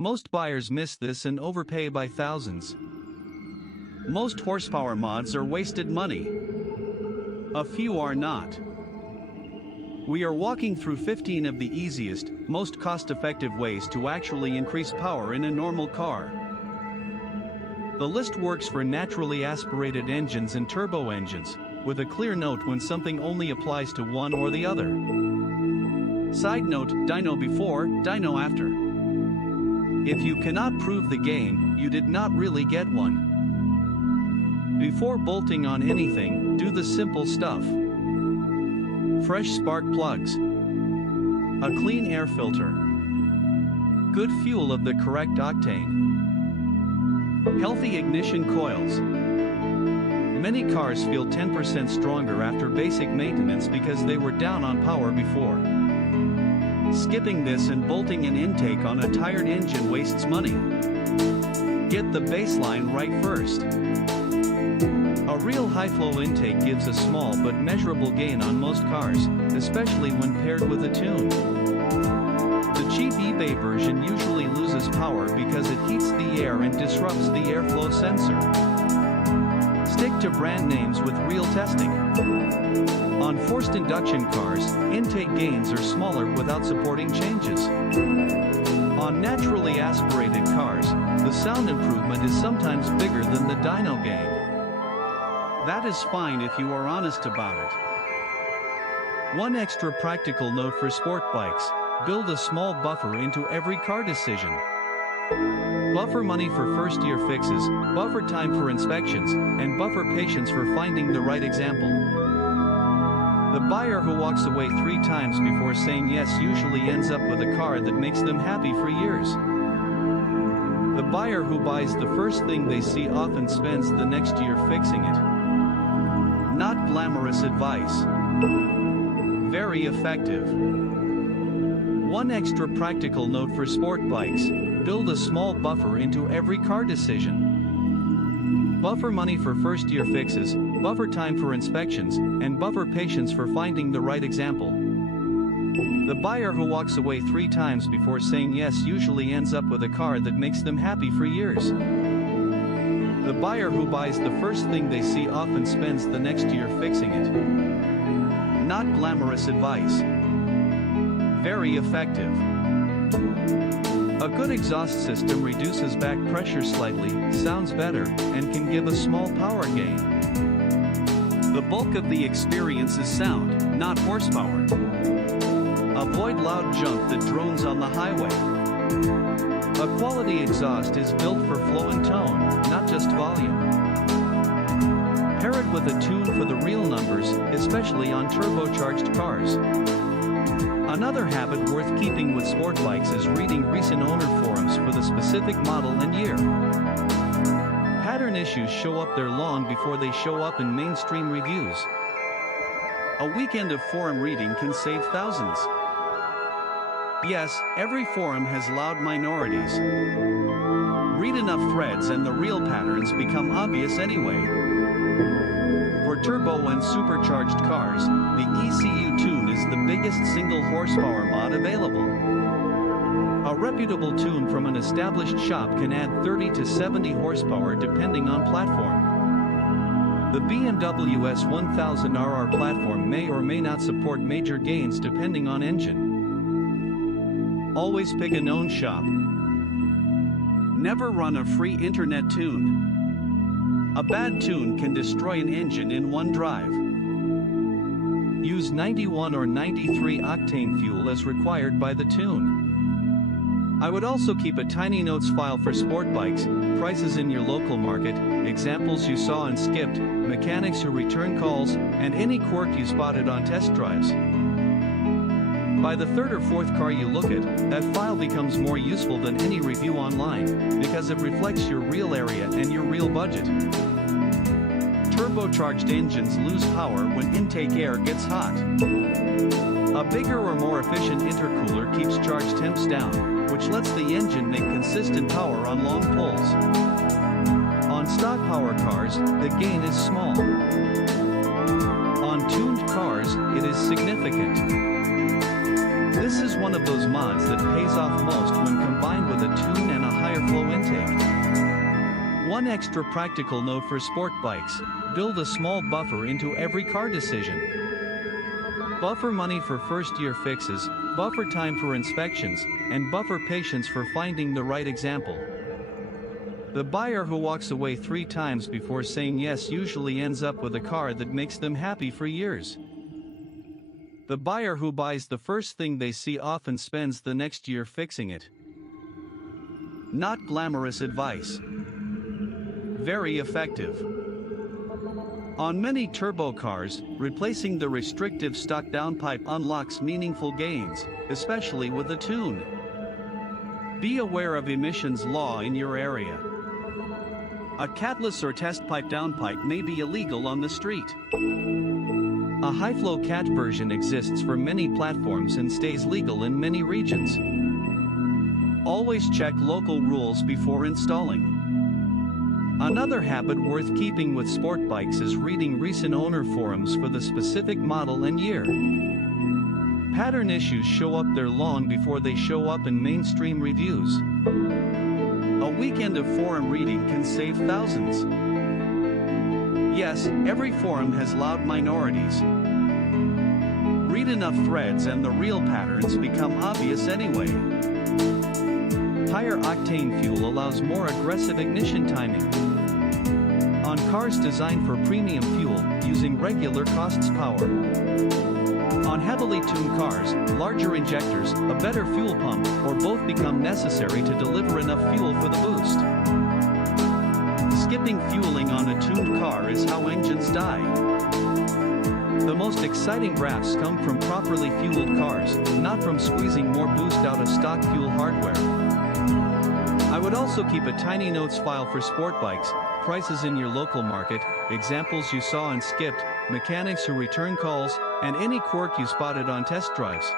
Most buyers miss this and overpay by thousands. Most horsepower mods are wasted money. A few are not. We are walking through 15 of the easiest, most cost-effective ways to actually increase power in a normal car. The list works for naturally aspirated engines and turbo engines, with a clear note when something only applies to one or the other. Side note, dyno before, dyno after. If you cannot prove the game, you did not really get one. Before bolting on anything, do the simple stuff. Fresh spark plugs. A clean air filter. Good fuel of the correct octane. Healthy ignition coils. Many cars feel 10% stronger after basic maintenance because they were down on power before. Skipping this and bolting an intake on a tired engine wastes money. Get the baseline right first. A real high-flow intake gives a small but measurable gain on most cars, especially when paired with a tune. The cheap eBay version usually loses power because it heats the air and disrupts the airflow sensor. Stick to brand names with real testing. On forced induction cars, intake gains are smaller without supporting changes. On naturally aspirated cars, the sound improvement is sometimes bigger than the dyno gain. That is fine if you are honest about it. One extra practical note for sport bikes: build a small buffer into every car decision. Buffer money for first-year fixes, buffer time for inspections, and buffer patience for finding the right example. The buyer who walks away 3 times before saying yes usually ends up with a car that makes them happy for years. The buyer who buys the first thing they see often spends the next year fixing it. Not glamorous advice. Very effective. One extra practical note for sport bikes: build a small buffer into every car decision. Buffer money for first-year fixes, buffer time for inspections, and buffer patience for finding the right example. The buyer who walks away 3 times before saying yes usually ends up with a car that makes them happy for years. The buyer who buys the first thing they see often spends the next year fixing it. Not glamorous advice. Very effective. A good exhaust system reduces back pressure slightly, sounds better, and can give a small power gain. The bulk of the experience is sound, not horsepower. Avoid loud junk that drones on the highway. A quality exhaust is built for flow and tone, not just volume. Pair it with a tune for the real numbers, especially on turbocharged cars. Another habit worth keeping with sport bikes is reading recent owner forums for the specific model and year. Pattern issues show up there long before they show up in mainstream reviews. A weekend of forum reading can save thousands. Yes, every forum has loud minorities. Read enough threads and the real patterns become obvious anyway. For turbo and supercharged cars, the ECU tune is the biggest single horsepower mod available. A reputable tune from an established shop can add 30 to 70 horsepower depending on platform. The BMW S 1000RR platform may or may not support major gains depending on engine. Always pick a known shop. Never run a free internet tune. A bad tune can destroy an engine in one drive. Use 91 or 93 octane fuel as required by the tune. I would also keep a tiny notes file for sport bikes, prices in your local market, examples you saw and skipped, mechanics who return calls, and any quirk you spotted on test drives. By the 3rd or 4th car you look at, that file becomes more useful than any review online, because it reflects your real area and your real budget. Turbocharged engines lose power when intake air gets hot. A bigger or more efficient intercooler keeps charge temps down, which lets the engine make consistent power on long pulls. On stock power cars, the gain is small. On tuned cars, it is significant. This is one of those mods that pays off most when combined with a tune airflow intake. One extra practical note for sport bikes: build a small buffer into every car decision. Buffer money for first-year fixes, buffer time for inspections, and buffer patience for finding the right example. The buyer who walks away 3 times before saying yes usually ends up with a car that makes them happy for years. The buyer who buys the first thing they see often spends the next year fixing it. Not glamorous advice. Very effective. On many turbo cars, replacing the restrictive stock downpipe unlocks meaningful gains, especially with a tune. Be aware of emissions law in your area. A catless or test pipe downpipe may be illegal on the street. A high-flow cat version exists for many platforms and stays legal in many regions. Always check local rules before installing. Another habit worth keeping with sport bikes is reading recent owner forums for the specific model and year. Pattern issues show up there long before they show up in mainstream reviews. A weekend of forum reading can save thousands. Yes, every forum has loud minorities. Read enough threads and the real patterns become obvious anyway. Higher octane fuel allows more aggressive ignition timing. On cars designed for premium fuel, using regular costs power. On heavily tuned cars, larger injectors, a better fuel pump, or both become necessary to deliver enough fuel for the boost. Skipping fueling on a tuned car is how engines die. The most exciting graphs come from properly fueled cars, not from squeezing more boost out of stock fuel hardware. I would also keep a tiny notes file for sport bikes, prices in your local market, examples you saw and skipped, mechanics who return calls, and any quirk you spotted on test drives.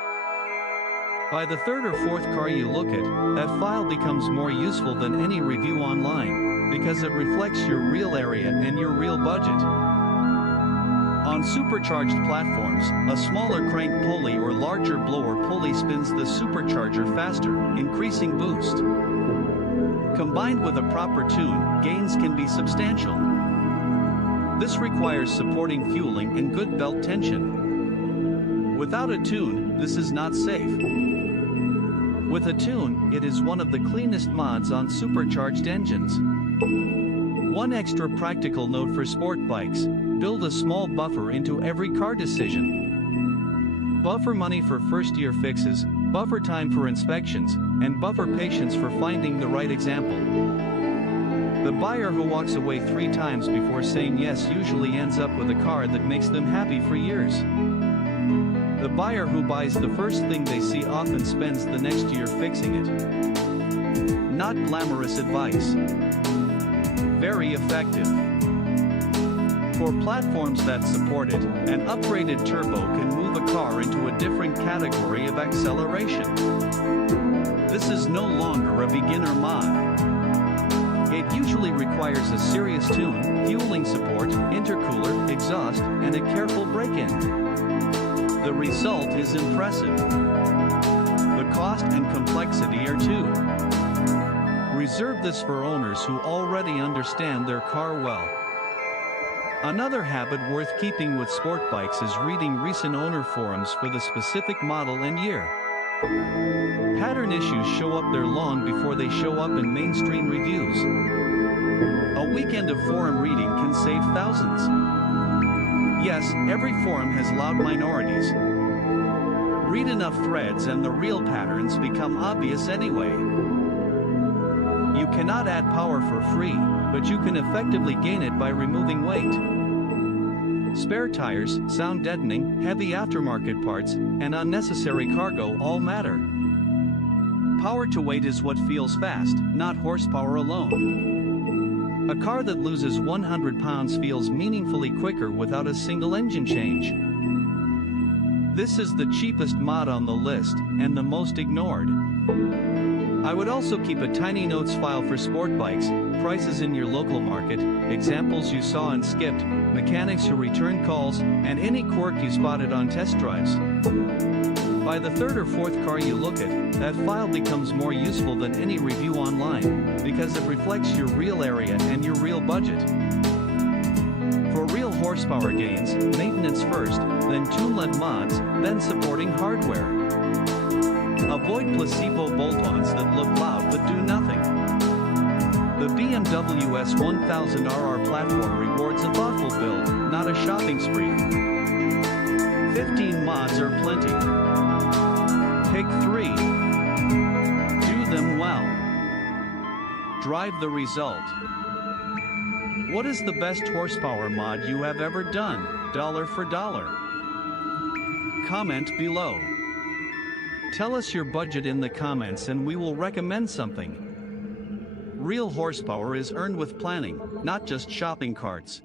By the 3rd or 4th car you look at, that file becomes more useful than any review online, because it reflects your real area and your real budget. On supercharged platforms, a smaller crank pulley or larger blower pulley spins the supercharger faster, increasing boost. Combined with a proper tune, gains can be substantial. This requires supporting fueling and good belt tension. Without a tune, this is not safe. With a tune, it is one of the cleanest mods on supercharged engines. One extra practical note for sport bikes: build a small buffer into every car decision. Buffer money for first-year fixes, buffer time for inspections, and buffer patience for finding the right example. The buyer who walks away 3 times before saying yes usually ends up with a car that makes them happy for years. The buyer who buys the first thing they see often spends the next year fixing it. Not glamorous advice. Very effective. For platforms that support it, an upgraded turbo can move a car into a different category of acceleration. This is no longer a beginner mod. It usually requires a serious tune, fueling support, intercooler, exhaust, and a careful break-in. The result is impressive. The cost and complexity are too. Reserve this for owners who already understand their car well. Another habit worth keeping with sport bikes is reading recent owner forums for the specific model and year. Pattern issues show up there long before they show up in mainstream reviews. A weekend of forum reading can save thousands. Yes, every forum has loud minorities. Read enough threads and the real patterns become obvious anyway. You cannot add power for free, but you can effectively gain it by removing weight. Spare tires, sound deadening, heavy aftermarket parts, and unnecessary cargo all matter. Power to weight is what feels fast, not horsepower alone. A car that loses 100 pounds feels meaningfully quicker without a single engine change. This is the cheapest mod on the list, and the most ignored. I would also keep a tiny notes file for sport bikes, prices in your local market, examples you saw and skipped, mechanics who return calls, and any quirk you spotted on test drives. By the third or fourth car you look at, that file becomes more useful than any review online, because it reflects your real area and your real budget. For real horsepower gains, maintenance first, then tune-led mods, then supporting hardware. Avoid placebo bolt-ons that look loud but do nothing. The BMW S 1000RR platform rewards a thoughtful build, not a shopping spree. 15 mods are plenty. Pick 3. Do them well. Drive the result. What is the best horsepower mod you have ever done, dollar for dollar? Comment below. Tell us your budget in the comments and we will recommend something. Real horsepower is earned with planning, not just shopping carts.